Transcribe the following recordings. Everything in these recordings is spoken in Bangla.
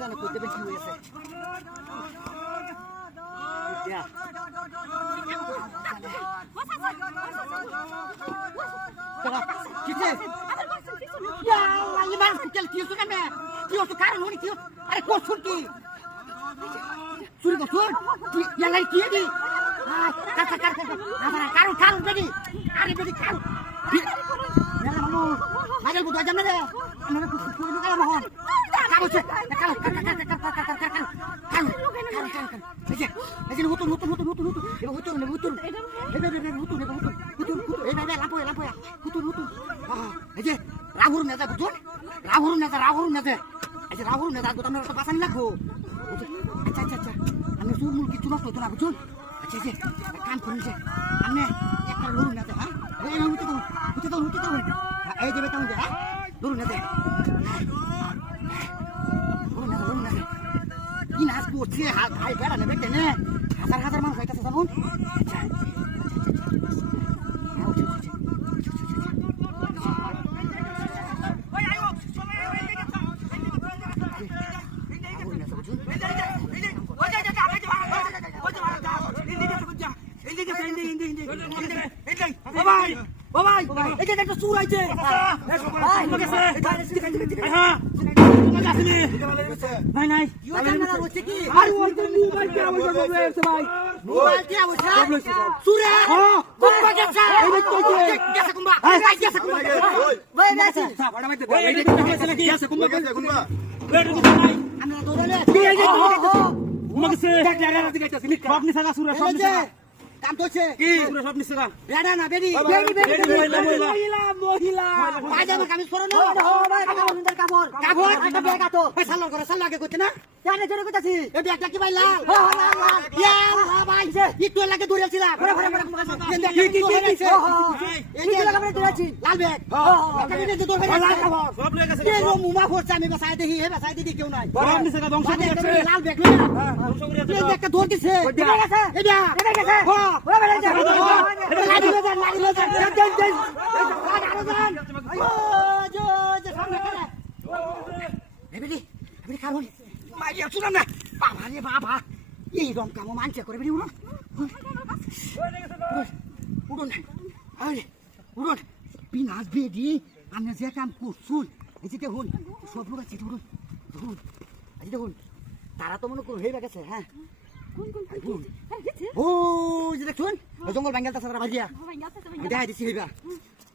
জানে করতে বেশি হয়েছে আরে করছুন কি চুরি করছুন কি দি কারণ কারণ বেরি আরে বেরি কারণ মাগেল বুঝা জানে রে আমরা কুকুর কালা মহন কাগজে কালো এই যে হুতুন এবার হুতুন এই না লাপোয়া হুতুন এই যে রাহুর নেতা বুঝুন রাহুর নেতা এই যে রাহুর নেতা তো আমরা তো বাসানি লাগবো আচ্ছা আমি সুমুল কিছু নষ্ট হতো না বুঝুন আচ্ছা যে কাম করুন যে আমি একটা লুরু নেতা হ্যাঁ এই হুতুন এই যে বেটা হ্যাঁ লুরু নেতা কি নাচ করছে ভাই বেড়া নেবে কেনে হাজার মানুষ হইতেছে যেমন কাম করছে কি পুরো সব নিছে বেড়া না বেরি মহিলা পাজামা কামিজ পরো না ভাই কাপড় একটা ব্যাগ আতো সালোয়ার করে সালোয়ার আগে করতে না জানে জোরে কইতাছি এই ব্যাগটা কি ভাই লাল ইয়া ভাই একটু লাগে দৌড়াছিল কি এই যে লাগাবে দৌড়াছি লাল ব্যাগ কামিজে যে দৌড় লাল কাপড় সব লয়ে গেছে এই মুমা করছে আমি বাসায় দেখি হে বাসায় দেখি কেউ নাই সব নিছে ধ্বংস করে যাচ্ছে লাল ব্যাগ লয়ে ধ্বংস করে যাচ্ছে এই ব্যাগটা দৌড় দিছে এটা গেছে এটা গেছে ওরা বেড়ে যা লাগি লয়ে যা সামনে করে এবারে কারণ মাইয়া শুনাম না বাবা রে বাবা এই রকম কাম মানছে করে বেরি উড়ুন বিনাশ বেদি আমি যে কাম করছুন এই যে দেখুন সব লোক আছে দেখুন তারা তো মনে করুন হয়ে গেছে হ্যাঁ ও যে দেখুন জঙ্গল বাঙ্গালটা সারা ভাজিয়া দেখা দিছি হইবা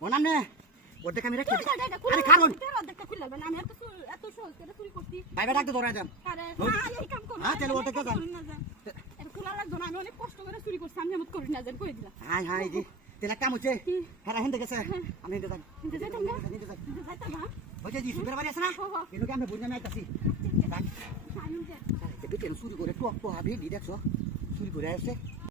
ও নাম নে ওর দেখা আমি রাখছি আরে কারণ ভাই ডাকতে ধরে যান হ্যাঁ তাহলে ওটা কাজ হাই হাই জি তেলা কাম হচ্ছে হ্যাঁ হেন্দে গেছে আমি হেন্দে যাই ওই যে সুন্দর বাড়ি আছে না কিন্তু আমি বুঝে নাই তাছি চুরি করে টপ হাবি দেখছো চুরি করে আসছে